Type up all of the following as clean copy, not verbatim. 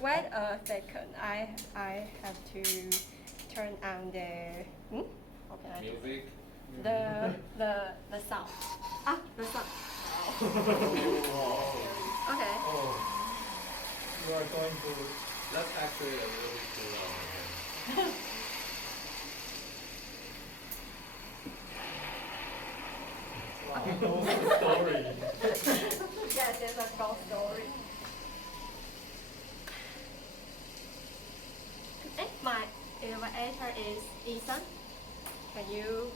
wait a second. I have to turn on the how can I do it? Music. The sound. The sound. Okay. You are going to. That's actually a little bit too loud. Ghost story. Yes, it's a ghost story. My evaluator is Eishin. Can you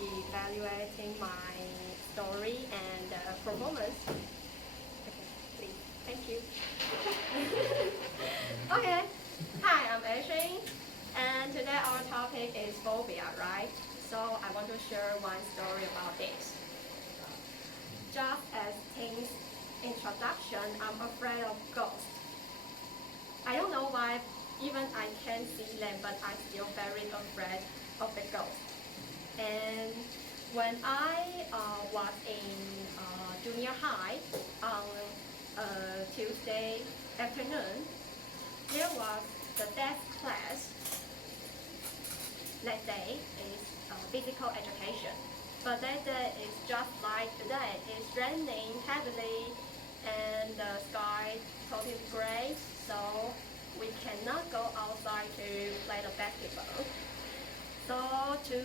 evaluating my story and performance? Okay, please. Thank you. Okay. Hi, I'm Eishin, and today our topic is phobia, right? So I want to share one story about this. Just as Tim's introduction, I'm afraid of ghosts. I don't know why, even I can see them, but I'm still very afraid of the ghost. And when I was in junior high on Tuesday afternoon, there was the deaf class. That day is physical education. But that day is just like today. It's raining heavily and the sky totally gray, so we cannot go outside to play the basketball. So to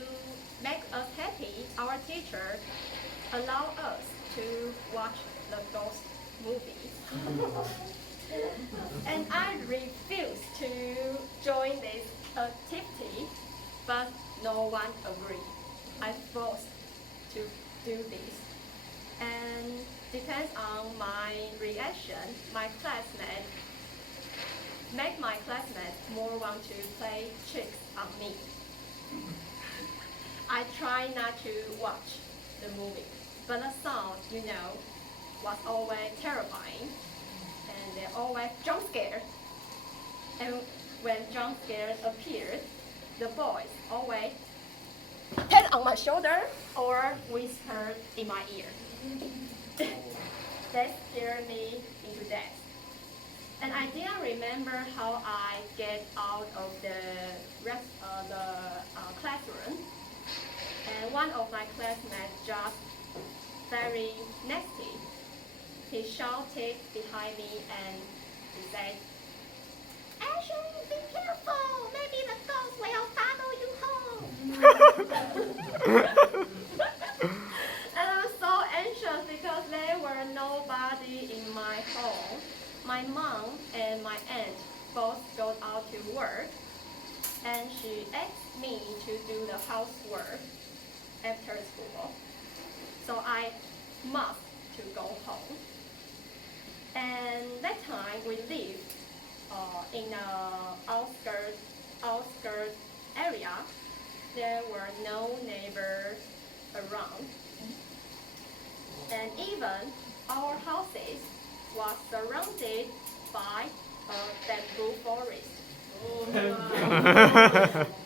make us happy, our teacher allowed us to watch the ghost movie. And I refused to join this activity, but no one agreed. I forced to do this. And depends on my reaction, my classmates make my classmates more want to play tricks on me. I try not to watch the movie, but the sound, was always terrifying, and they always jump scared. And when jump scares appeared, the boys always hit on my shoulder or whisper in my ear. That scared me into death. And I didn't remember how I get out of the classroom. And one of my classmates just very nasty. He shouted behind me and he said, "Eishin, be careful! Maybe the ghost will follow you home." And I was so anxious because there were nobody in my home. My mom and my aunt both go out to work, and she asked me to do the housework after school. So I must to go home. And that time we lived in the outskirts area. There were no neighbors around. And even our houses was surrounded by a bamboo forest.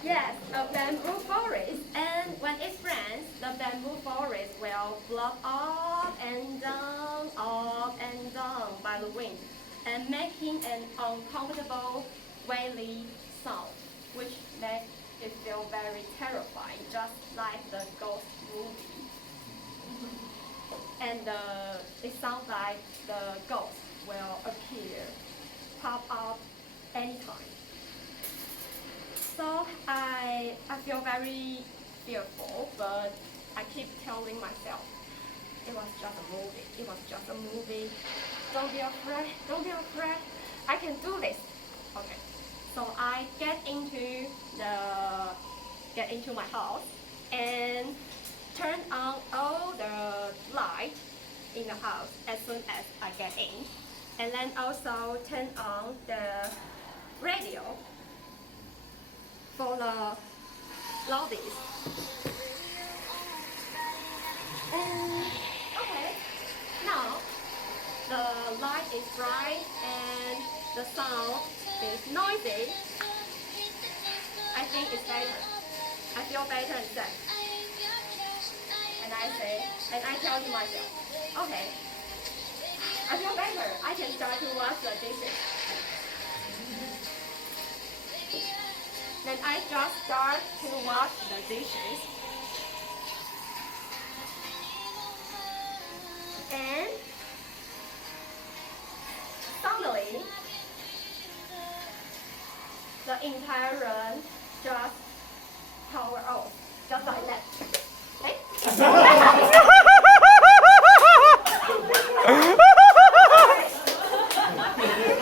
Yes, a bamboo forest. And when it rains, the bamboo forest will blow up and down by the wind, and making an uncomfortable wailing sound, which makes it feel very terrifying, just like the ghost movie. And it sounds like the ghost will appear, pop up anytime. So I feel very fearful, but I keep telling myself, it was just a movie, it was just a movie. Don't be afraid, don't be afraid. I can do this. Okay. So I get into my house and turn on all the lights in the house as soon as I get in. And then also turn on the radio for the loudest. And okay, now the light is bright and the sound is noisy. I think it's better. I feel better and safe. And I tell to myself, okay, I feel better. I can start to wash the dishes. Then I just start to wash the dishes. And suddenly, the entire room just power off, just like that. Hey?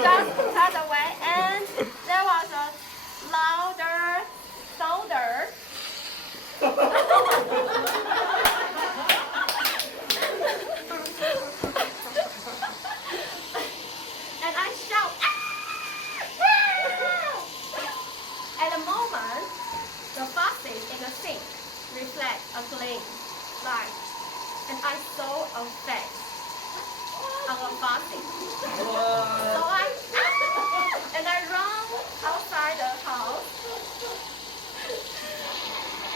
Just cut away, and there was a louder thunder. And I shout, "Ah!" At the moment, the faucet in the sink reflects a gleam light, and I saw a face on the faucet. So and I run outside the house.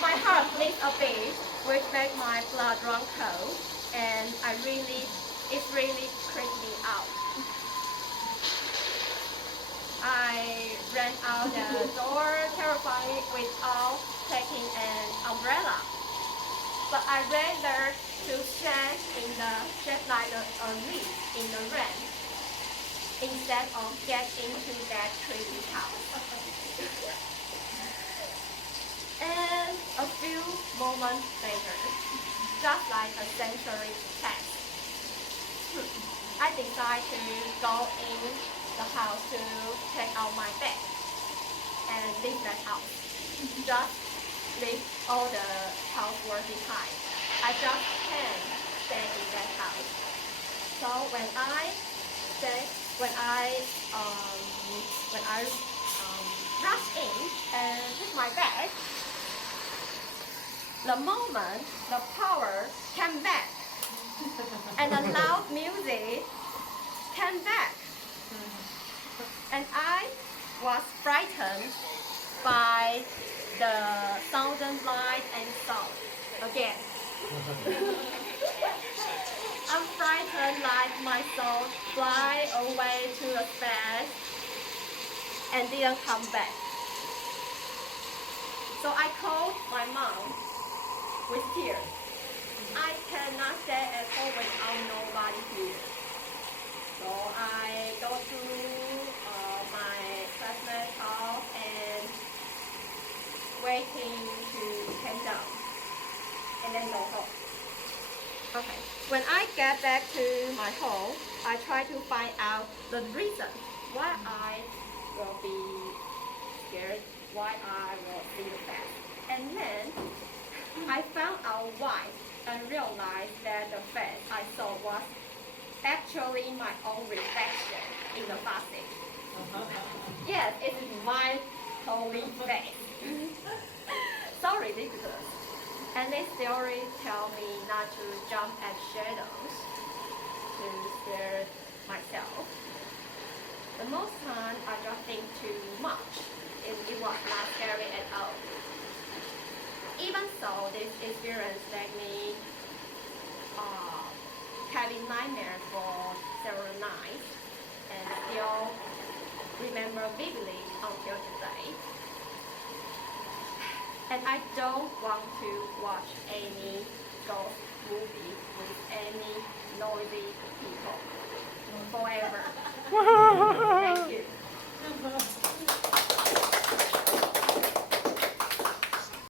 My heart leaps a beat, which makes my blood run cold, and it really creeped me out. I ran out the door, terrified without taking an umbrella. But I ran there to stand like a leaf in the rain, instead of getting into that creepy house. And a few moments later, just like a century passed, I decided to go in the house to take out my bag and leave that house. Just leave all the housework behind. I just can't stay in that house. So when I rush in and pick my bag, the moment the power came back and the loud music came back, and I was frightened by the sudden light and sound again. I'm frightened like my soul fly away to the space and didn't come back. So I called my mom with tears. I cannot stay at home without nobody here. So I go to my classmate's house and waiting to come down and then go home. Okay. When I get back to my home, I try to find out the reason why I will be scared, why I will see the face. And then I found out why and realized that the face I saw was actually my own reflection in the faucet. Yes, it is my holy face. So ridiculous. And this theory tells me not to jump at shadows, to scare myself. The most time I just think too much. It was not scary at all. Even so, this experience made me having nightmares for several nights and still remember vividly until today. And I don't want to watch any ghost movie with any noisy people.